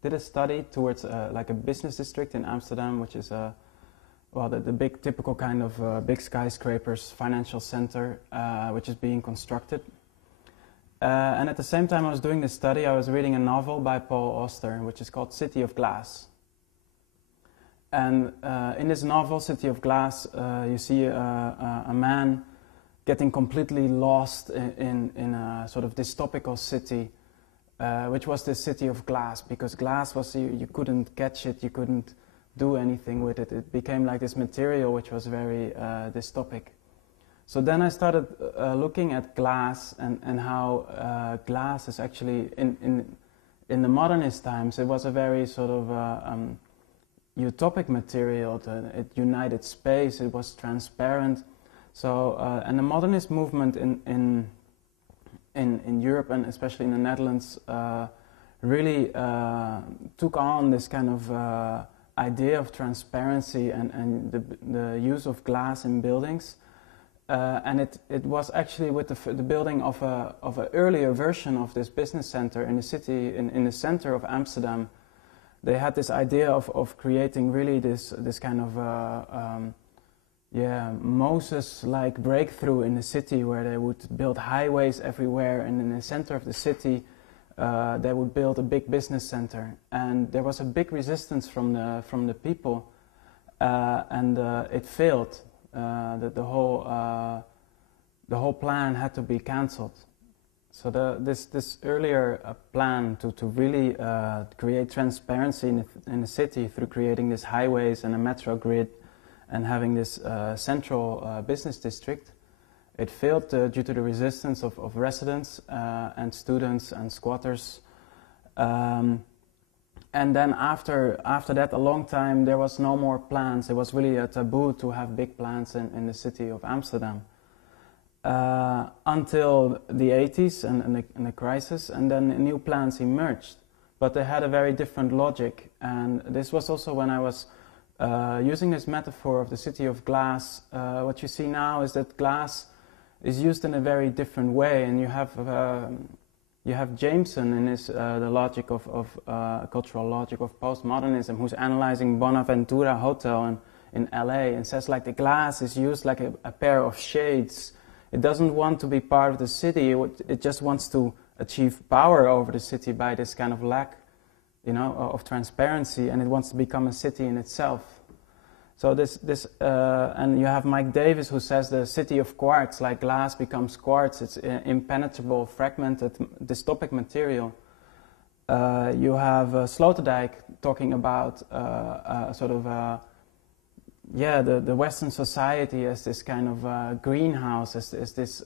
Did a study towards like a business district in Amsterdam, which is well, the big typical kind of big skyscrapers, financial center, which is being constructed. And at the same time I was doing this study, I was reading a novel by Paul Auster, which is called City of Glass. And in this novel, City of Glass, you see a man getting completely lost in a sort of dystopical city, which was the city of glass, because glass was, you couldn't catch it, you couldn't do anything with it. It became like this material which was very dystopic. So then I started looking at glass and how glass is actually, in the modernist times, it was a very sort of utopic material. It united space, it was transparent. So, and the modernist movement in Europe and especially in the Netherlands really took on this kind of idea of transparency and the use of glass in buildings. And it was actually with the building of an earlier version of this business center in the city, in the center of Amsterdam. They had this idea of creating really this kind of Moses-like breakthrough in the city, where they would build highways everywhere, and in the center of the city they would build a big business center. And there was a big resistance from the people, and it failed. The whole plan had to be cancelled. So this earlier plan to really create transparency in the city through creating these highways and a metro grid and having this central business district, it failed due to the resistance of residents and students and squatters. And then after that, a long time, there was no more plans. It was really a taboo to have big plans in the city of Amsterdam. Until the 80s and the crisis, and then new plans emerged. But they had a very different logic. And this was also when I was using this metaphor of the city of glass. What you see now is that glass is used in a very different way, and you have Jameson in his the logic of cultural logic of postmodernism, who's analyzing Bonaventura Hotel in LA, and says like the glass is used like a pair of shades. It doesn't want to be part of the city. It just wants to achieve power over the city by this kind of lack, of transparency, and it wants to become a city in itself. So and you have Mike Davis, who says the city of quartz, like glass becomes quartz. It's impenetrable, fragmented, dystopic material. You have Sloterdijk talking about the Western society as this kind of greenhouse, as this,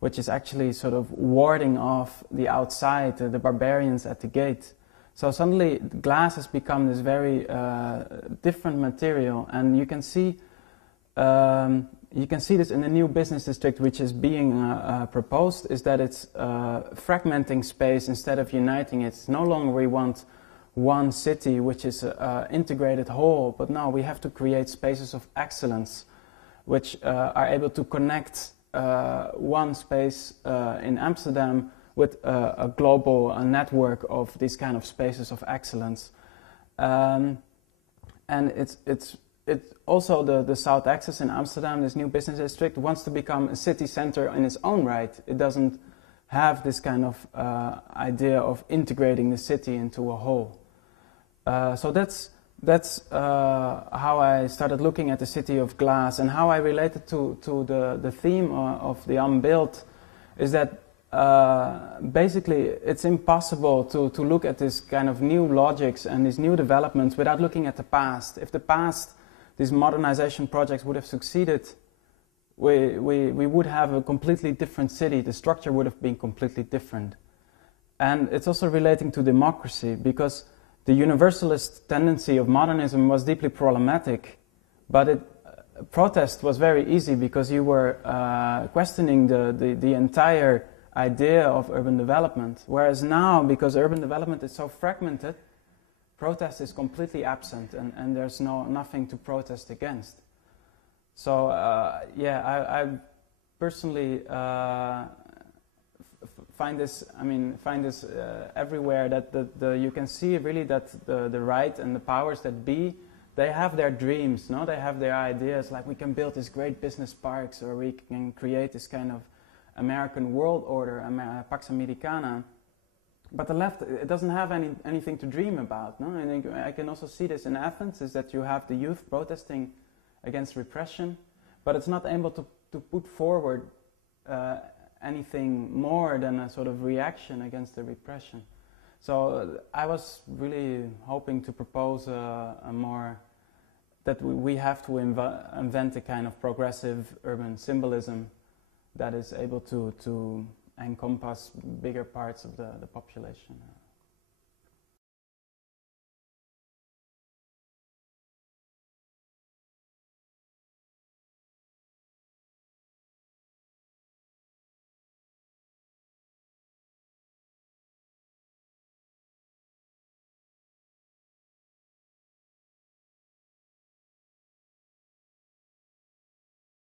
which is actually sort of warding off the outside, the barbarians at the gate. So suddenly glass has become this very different material, and you can see this in the new business district, which is being proposed, is that it's fragmenting space instead of uniting it. It's no longer we want one city which is an integrated whole, but no, we have to create spaces of excellence which are able to connect one space in Amsterdam with a global network of these kind of spaces of excellence. And it's also the South Axis in Amsterdam, this new business district, wants to become a city center in its own right. It doesn't have this kind of idea of integrating the city into a whole. So that's how I started looking at the city of glass, and how I related to the theme of the Unbuilt is that basically it's impossible to look at this kind of new logics and these new developments without looking at the past. If the past, these modernization projects would have succeeded, we would have a completely different city. The structure would have been completely different. And it's also relating to democracy, because the universalist tendency of modernism was deeply problematic, but protest was very easy because you were questioning the entire idea of urban development. Whereas now, because urban development is so fragmented, protest is completely absent, and there's nothing to protest against. So I personally find this. I mean, find this everywhere. That you can see really that the right and the powers that be, they have their dreams. No, they have their ideas. Like we can build these great business parks, or we can create this kind of American world order, Pax Americana. But the left, it doesn't have anything to dream about. No, and I can also see this in Athens. Is that you have the youth protesting against repression, but it's not able to put forward anything more than a sort of reaction against the repression. So I was really hoping to propose a more, that we have to invent a kind of progressive urban symbolism that is able to encompass bigger parts of the population.